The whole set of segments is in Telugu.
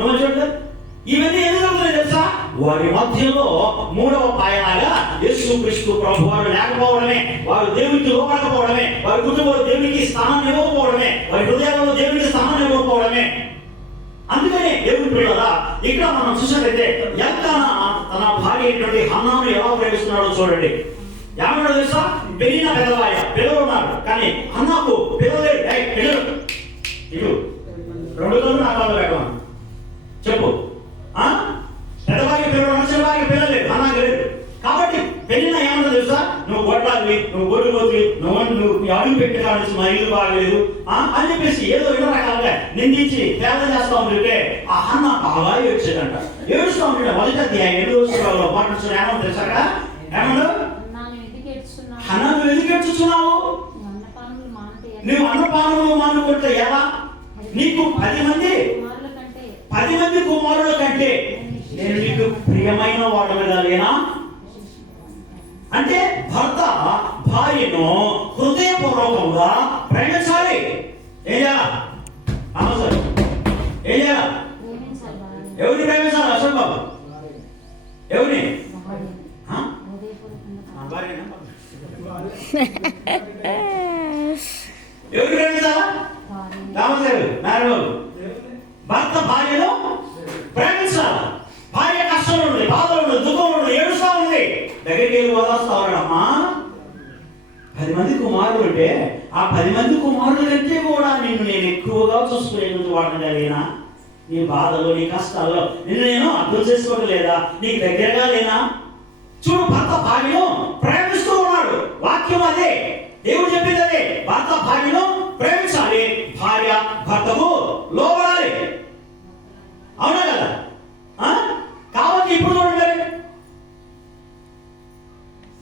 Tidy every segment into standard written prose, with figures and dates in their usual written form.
చూడండి, ఇవన్నీ ఎందుకు జరుగుతున్నాయి తెలుసా? వారి మధ్యలో మూడవ పాయలాగా యేసుక్రీస్తు ప్రభువారు లేకపోవడమే, వారు దేవునికి లోపడకపోవడమే, వారి కుటుంబంలో దేవునికి స్థానం ఇవ్వకపోవడమే, వారి హృదయాలలో దేవునికి స్థానం ఇవ్వకపోవడమే. అందుకనే దేవుని పిల్లరా, ఇక్కడ మనం చూసినట్లయితే ఎల్కానా తన భార్య అయినటువంటి హన్నాను ఎలా ప్రేమిస్తున్నాడో చూడండి. ఏమన్నాడు తెలుసా? పెరిగిన పెద్దవాయ పిల్లలు ఉన్నారు, కానీ హన్నాకు పిల్లలేదు. పిల్లలు ఇటు రెండు తోడు నా కాళ్ళు పెట్టమని చెప్పు. పెద్దవారికి పిల్లలు ఉన్న చిన్నవారికి పిల్లలేదు, హన్నాకు లేదు. కాబట్టి పెళ్ళిన ఏమన్నా తెలుసా? నువ్వు గొడ్డాలి, నువ్వు గొడ్డుపోతుంది, నువ్వు అడుగు పెట్టి కావచ్చు, మా ఇల్లు బాగలేదు అని చెప్పేసి ఏదో ఎన్నో రకాలుగా నిందించి పేద చేస్తా ఉంటుంటే ఆ హన్న బాగా ఏడ్చేదంట. ఏడుస్తూ ఉంటుంటే మొదటి అధ్యాయం 7వ వచనంలో మాట్లాడుతున్నా ఏమన్నా తెలుసా? అక్కడ ఏమన్నా, హన్న నువ్వు ఎందుకు ఏడ్చుతున్నావు? నువ్వు అన్నపానములు మానుకుంటే ఎలా? నీకు 10 మంది కుమారుల కంటే నేను నీకు ప్రియమైన వాడి మీద లేనా? అంటే భర్త భార్యను హృదయపూర్వకంగా ప్రేమించాలి. ఏం చేయాలి? ఏం చేయాలి? ఎవరిని ప్రేమించాలి? అసలు బాబు ఎవరిని? ఎవరిని ప్రేమించాలా? భర్త భార్యను ప్రేమించాలి. భార్య కష్టం ఉంది, బాధలు ఉంది, దుఃఖం ఉంది, ఏడుస్తా ఉంది, దగ్గరికి వెళ్ళి వదిలేస్తా ఉన్నాడమ్మా. 10 మంది కుమారులు అంటే ఆ 10 మంది కుమారుల కంటే కూడా నిన్ను నేను ఎక్కువగా చూసుకునేందుకు వాడగలిగినా? నీ బాధలు, నీ కష్టాల్లో నిన్ను నేను అర్థం చేసుకోవడం లేదా? నీకు దగ్గరగా లేనా? చూడు, భర్త భార్యను ప్రేమిస్తూ ఉన్నాడు. వాక్యం అదే, దేవుడు చెప్పింది అదే. భర్త భార్యను ప్రేమించాలి, భార్య భర్తకు లోబడాలి. అవునా కదా? కాబట్టి ఇప్పుడు చూడండి,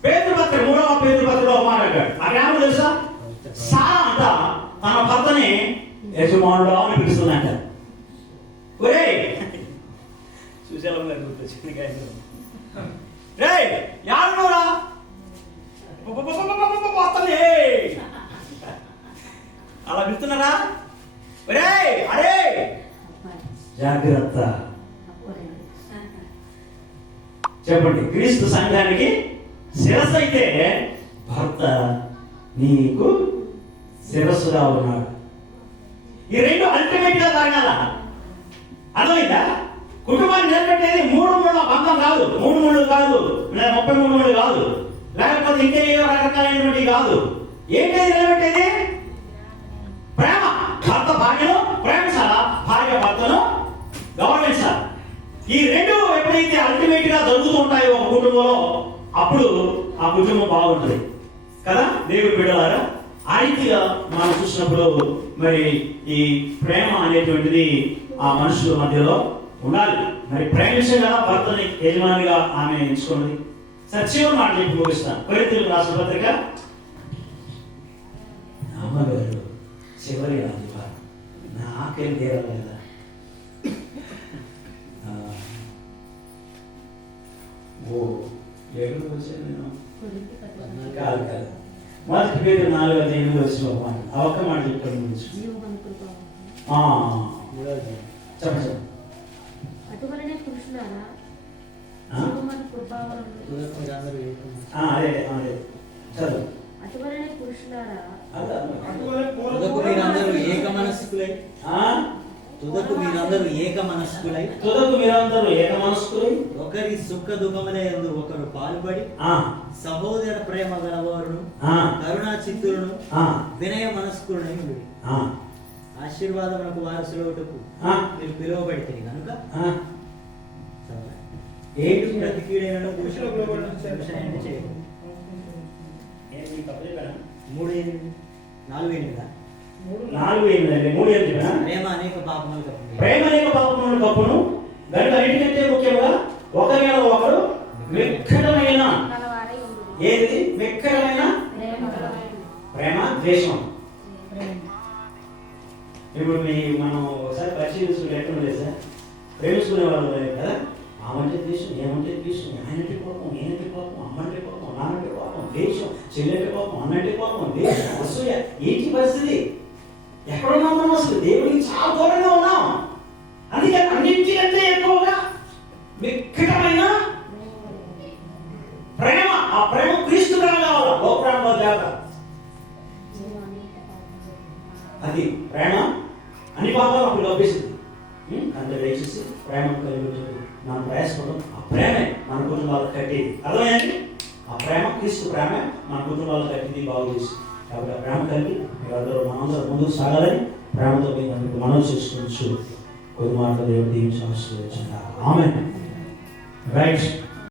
పేతురుపత్రిక 3వ పేతురుపత్రికలో మాట్లాడాడు. అక్కడ తెలుసా? సారా అంట తన భర్తని యజమానుడు అని పిలుస్తుందంట. ఒరే చూసేలా గుర్తొచ్చింది, యాడురా అలా పిలుస్తున్నారా? ఒరే అరే జాగ్రత్త. చెప్పండి, క్రీస్తు సంఘానికి శిరస్సు అయితే భర్త నీకు శిరస్సుగా ఉన్నాడు. ఈ రెండు అల్టిమేట్ గా జరగాల. అర్థమైందా? కుటుంబాన్ని నిలబెట్టేది 3 ముళ్ళ బంధం కాదు, 3 ముళ్ళు కాదు, 33 ముళ్ళు కాదు, లేకపోతే ఇంకా ఏ రకరకాలైనటువంటి కాదు. ఏంటది నిలబెట్టేది? ప్రేమ. భర్త భార్యను ప్రేమించాలా, భార్య భర్తను గౌరవించాలి. ఈ రెండు ఎప్పుడైతే అల్టిమేట్ గా జరుగుతూ ఉంటాయో ఒక కుటుంబంలో, అప్పుడు ఆ కుటుంబం బాగుంటుంది కదా. దేవుడి బిడ్డలారా, ఆ రీతిగా మనం చూసినప్పుడు మరి ఈ ప్రేమ అనేటువంటిది ఆ మనుషుల మధ్యలో ఉండాలి. మరి ప్రేమించగల భర్తని యజమానిగా ఆమె ఎంచుకోండి. సత్యం మాట చెప్పి ముగిస్తాను. కొరింథీయులకు రాసిన పత్రిక అమ్మగారు చివరి ఆదివారం నా ఆకలి తీరాలి కదా. ఎక్కడికి వచ్చాను నేను? కాదు కాదు, మొదటి పేరు 4వ అధ్యాయంలో వచ్చిన ఒక మాట, ఆ ఒక్క మాట చెప్పండి. చెప్పండి. అటువలనే పురుషులారా అదే అదే చదువు. అటువలనే పురుషులారా మీరందరూ ఏక మనస్కులై ఒకరి సుఖ దుఃఖముల యందు ఒకరు పాల్పడి సహోదర ప్రేమ గలవారును కరుణా చిత్తులను వినయ మనస్కులను ఆశీర్వాదములకు వారసులవుటకు మీరు పిలువబడితే కనుక ఏడు ప్రతి కీడైనను చేయదు. 4:8 ప్రేమ అనేక పాపములు కప్పును గనుక అన్నిటికంటే ముఖ్యంగా ఒకరిలో ఒకరు వెక్కడమైన ఏది వెక్కడమైన ప్రేమ ద్వేషం. ఇప్పుడు మనం ఒకసారి పరిశీలించుకుంటే ఎక్కడ లేదు సార్, ప్రేమించుకునే వాళ్ళు కదా. ఆమంటే ద్వేషం, ఏమంటే ద్వేషం, ఆయనంటే కోపం, నేనంటే కోపం, అమ్మంటే కోపం, నానంటే కోపం, ద్వేషం, చెల్లెంటే కోపం, అన్నంటే కోపం, ద్వేషం, అసూయ. ఏంటి పరిస్థితి? ఎక్కడున్నాం మనం? అసలు దేవుడికి చాలా దూరంగా ఉన్నాం. అందుకని అన్నింటి తర్వాత నేను అనేక పాపములు అది ప్రేమ అన్ని పాపాలు అప్పుడు కప్పేసింది. అంత దయచేసి ప్రేమ కలిగి ఉంటుంది. మనం ప్రయాసపడడం ఆ ప్రేమే మన కుటుంబాలకు కట్టేది. అర్థమైంది? ఆ ప్రేమ క్రీస్తు ప్రేమ మన కుటుంబాలకు కట్టింది, బాగు చేసి. కాబట్టి ఆ ప్రేమ కలిగి మీరందరూ మనందరూ ముందుకు సాగాలని ప్రేమతో మీకు మనం చేసుకోవచ్చు. కొద్ది మాటలు దేవుడు దీవించి ఆశీర్వదించండి. ఆమేన్. రైట్.